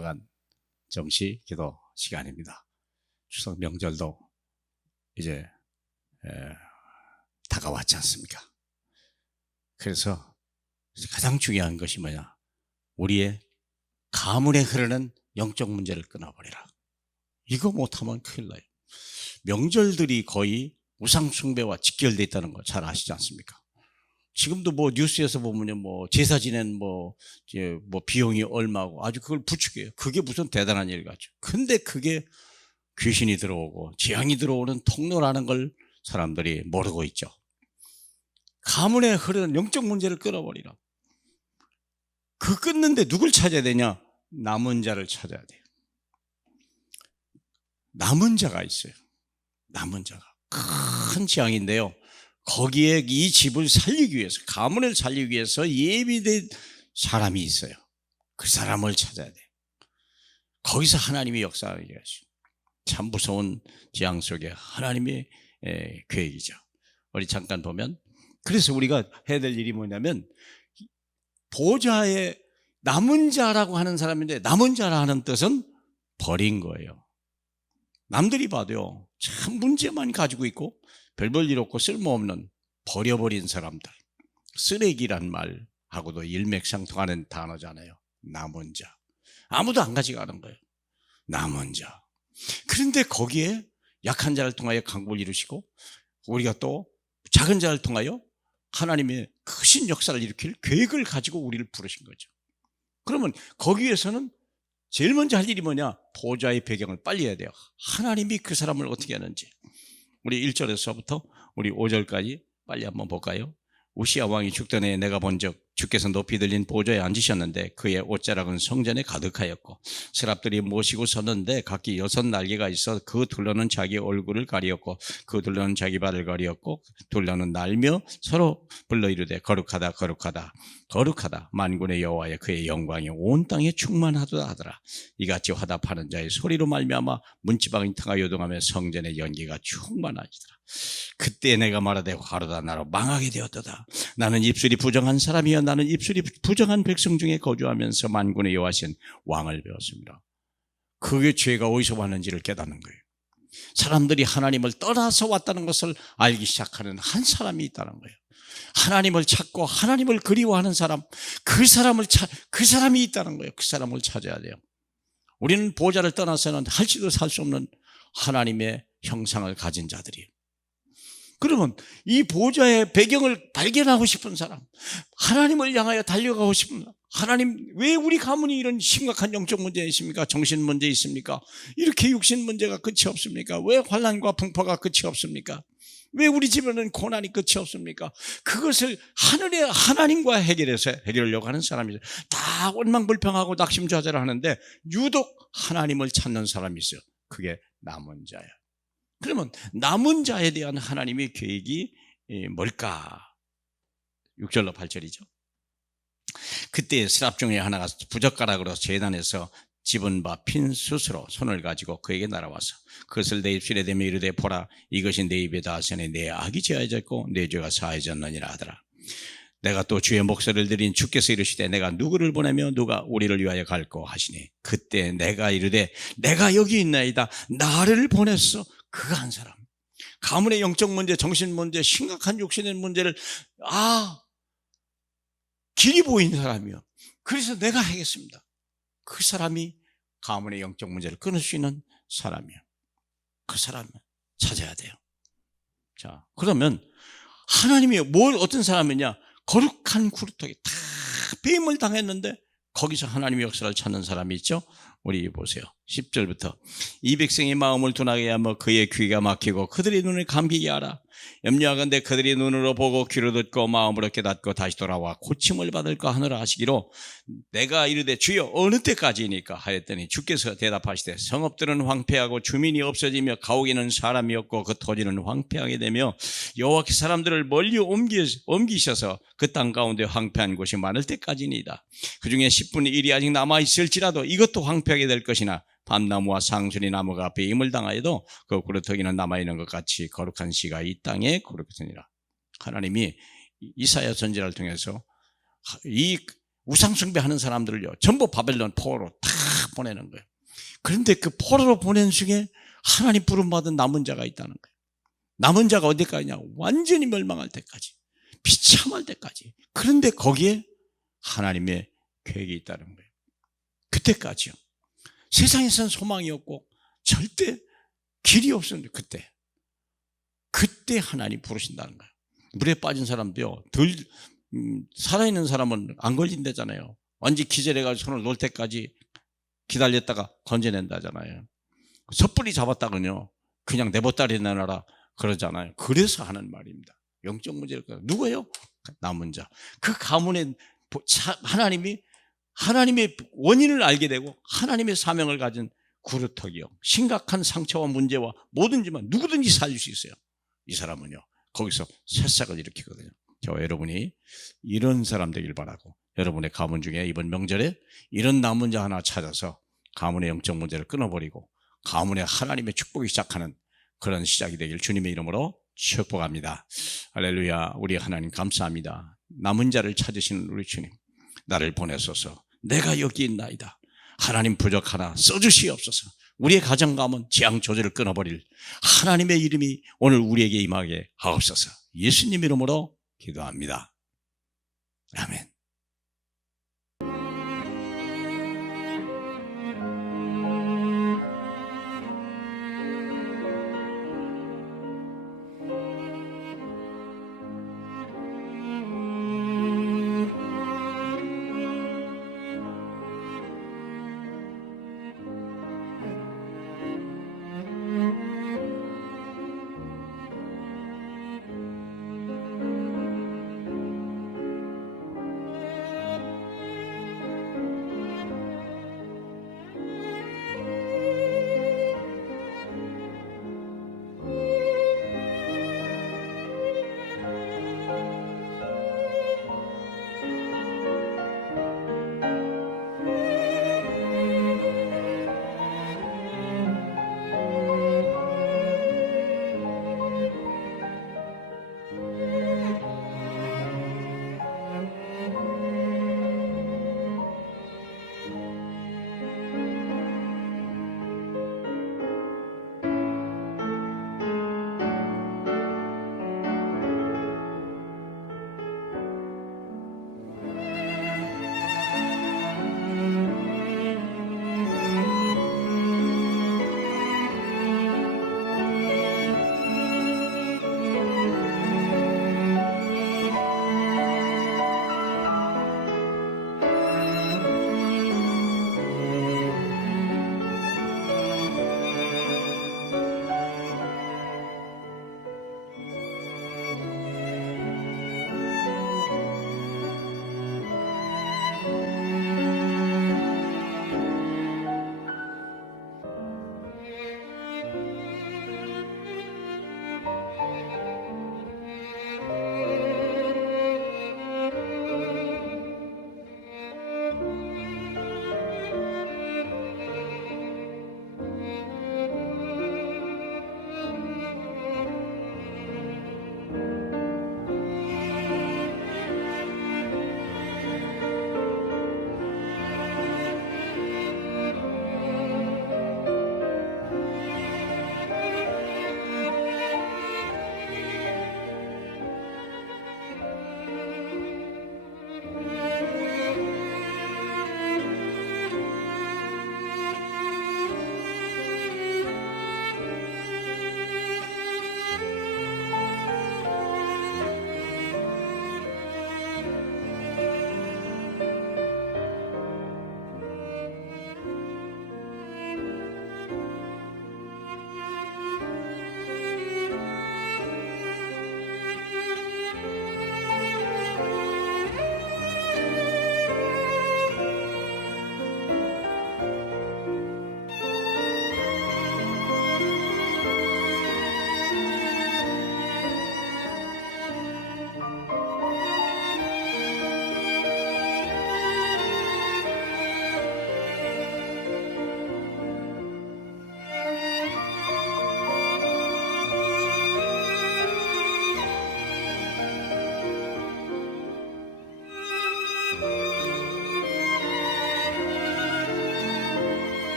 행복한 정시 기도 시간입니다. 추석 명절도 이제 다가왔지 않습니까? 그래서 가장 중요한 것이 뭐냐? 우리의 가문에 흐르는 영적 문제를 끊어버리라. 이거 못하면 큰일 나요. 명절들이 거의 우상숭배와 직결되어 있다는 거 잘 아시지 않습니까? 지금도 뭐 뉴스에서 보면요, 뭐 제사 지낸 뭐 비용이 얼마고 아주 그걸 부추겨요. 그게 무슨 대단한 일 같죠. 근데 그게 귀신이 들어오고 재앙이 들어오는 통로라는 걸 사람들이 모르고 있죠. 가문에 흐르는 영적 문제를 끊어버리라. 그 끊는데 누굴 찾아야 되냐? 남은 자를 찾아야 돼요. 남은 자가 있어요. 남은 자가 큰 재앙인데요, 거기에 이 집을 살리기 위해서, 가문을 살리기 위해서 예비된 사람이 있어요. 그 사람을 찾아야 돼요. 거기서 하나님이 역사하게 하시고, 참 무서운 재앙 속에 하나님의 계획이죠. 우리 잠깐 보면, 그래서 우리가 해야 될 일이 뭐냐면, 보좌에 남은 자라고 하는 사람인데, 남은 자라는 뜻은 버린 거예요. 남들이 봐도요, 참 문제만 가지고 있고 별 볼 일 없고 쓸모없는 버려버린 사람들, 쓰레기란 말하고도 일맥상통하는 단어잖아요. 남은 자, 아무도 안 가져가는 거예요. 남은 자. 그런데 거기에 약한 자를 통하여 강국을 이루시고, 우리가 또 작은 자를 통하여 하나님의 크신 역사를 일으킬 계획을 가지고 우리를 부르신 거죠. 그러면 거기에서는 제일 먼저 할 일이 뭐냐? 보좌의 배경을 빨리 해야 돼요. 하나님이 그 사람을 어떻게 하는지. 우리 1절에서부터 우리 5절까지 빨리 한번 볼까요? 우시야 왕이 죽던 해에 내가 본즉 주께서 높이 들린 보좌에 앉으셨는데 그의 옷자락은 성전에 가득하였고 스랍들이 모시고 섰는데 각기 6날개가 있어 그 둘러는 자기 얼굴을 가리었고 그 둘러는 자기 발을 가리었고 둘러는 날며 서로 불러 이르되 거룩하다 거룩하다 거룩하다 만군의 여호와여, 그의 영광이 온 땅에 충만하도다 하더라. 이같이 화답하는 자의 소리로 말미암아 문지방이 터가 요동하며 성전의 연기가 충만하시더라. 그때 내가 말하되 화로다 나로 망하게 되었도다. 나는 입술이 부정한 사람이여, 나는 입술이 부정한 백성 중에 거주하면서 만군의 여호와신 왕을 배웠습니다. 그게 죄가 어디서 왔는지를 깨닫는 거예요. 사람들이 하나님을 떠나서 왔다는 것을 알기 시작하는 한 사람이 있다는 거예요. 하나님을 찾고 하나님을 그리워하는 사람, 그 사람이 있다는 거예요. 그 사람을 찾아야 돼요. 우리는 보좌를 떠나서는 할지도 살 수 없는 하나님의 형상을 가진 자들이에요. 그러면 이 보좌의 배경을 발견하고 싶은 사람, 하나님을 향하여 달려가고 싶은 사람, 하나님, 왜 우리 가문이 이런 심각한 영적 문제 있습니까? 정신 문제 있습니까? 이렇게 육신 문제가 끝이 없습니까? 왜 환난과 풍파가 끝이 없습니까? 왜 우리 집에는 고난이 끝이 없습니까? 그것을 하늘의 하나님과 해결하려고 하는 사람이죠. 다 원망불평하고 낙심좌절을 하는데 유독 하나님을 찾는 사람이 있어요. 그게 남은 자예요. 그러면 남은 자에 대한 하나님의 계획이 뭘까? 6절로 8절이죠. 그때 스랍 중에 하나가 부젓가락으로 제단에서 집은 바 핀 숯으로 손을 가지고 그에게 날아와서 그것을 내 입술에 대며 이르되 보라, 이것이 내 입에 닿았으니 내 악이 제하여졌고 내 죄가 사하여졌느니라 하더라. 내가 또 주의 목소리를 들인 주께서 이르시되 내가 누구를 보내며 누가 우리를 위하여 갈꼬 하시니 그때 내가 이르되 내가 여기 있나이다, 나를 보냈어. 그 한 사람, 가문의 영적 문제, 정신 문제, 심각한 육신의 문제를 길이 보인 사람이요, 그래서 내가 하겠습니다. 그 사람이 가문의 영적 문제를 끊을 수 있는 사람이요. 그 사람을 찾아야 돼요. 자, 그러면 하나님이 어떤 사람이냐? 거룩한 구루터기 다 배임을 당했는데 거기서 하나님의 역사를 찾는 사람이 있죠. 우리 보세요. 10절부터 이 백성의 마음을 둔하게 하며 그의 귀가 막히고 그들의 눈을 감기게 하라. 염려하건대 그들이 눈으로 보고 귀로 듣고 마음으로 깨닫고 다시 돌아와 고침을 받을까 하느라 하시기로 내가 이르되 주여 어느 때까지이니까 하였더니 주께서 대답하시되 성읍들은 황폐하고 주민이 없어지며 가옥에는 사람이 없고 그 토지는 황폐하게 되며 여호와께서 사람들을 멀리 옮기셔서 그 땅 가운데 황폐한 곳이 많을 때까지니이다. 그중에 10분의 1이 아직 남아있을지라도 이것도 황폐하게 될 것이나 밤나무와 상수리 나무가 앞에 임을 당하여도 그 구루터기는 남아있는 것 같이 거룩한 씨가 이 땅에 거룩하니라. 하나님이 이사야 선지자를 통해서 이 우상숭배하는 사람들을요 전부 바벨론 포로로 다 보내는 거예요. 그런데 그 포로로 보낸 중에 하나님 부름받은 남은 자가 있다는 거예요. 남은 자가 어디까지냐? 완전히 멸망할 때까지, 비참할 때까지. 그런데 거기에 하나님의 계획이 있다는 거예요. 그때까지요. 세상에선 소망이 없고 절대 길이 없었는데 그때 하나님 부르신다는 거예요. 물에 빠진 사람도요, 살아있는 사람은 안 걸린다잖아요. 완전히 기절해가지고 손을 놓을 때까지 기다렸다가 건져낸다잖아요. 섣불리 잡았다군요, 그냥 내버려 내놔라 그러잖아요. 그래서 하는 말입니다. 영적 문제를. 누구예요? 남은 자. 그 가문에 하나님의 원인을 알게 되고 하나님의 사명을 가진 구루터기요, 심각한 상처와 문제와 뭐든지만 누구든지 살릴 수 있어요. 이 사람은요, 거기서 새싹을 일으키거든요. 저와 여러분이 이런 사람 되길 바라고, 여러분의 가문 중에 이번 명절에 이런 남은 자 하나 찾아서 가문의 영적 문제를 끊어버리고 가문에 하나님의 축복이 시작하는 그런 시작이 되길 주님의 이름으로 축복합니다. 할렐루야. 우리 하나님 감사합니다. 남은 자를 찾으시는 우리 주님, 나를 보내소서. 내가 여기 있나이다. 하나님 부족 하나 써주시옵소서. 우리의 가정 가문 재앙 조절을 끊어버릴 하나님의 이름이 오늘 우리에게 임하게 하옵소서. 예수님 이름으로 기도합니다. 아멘.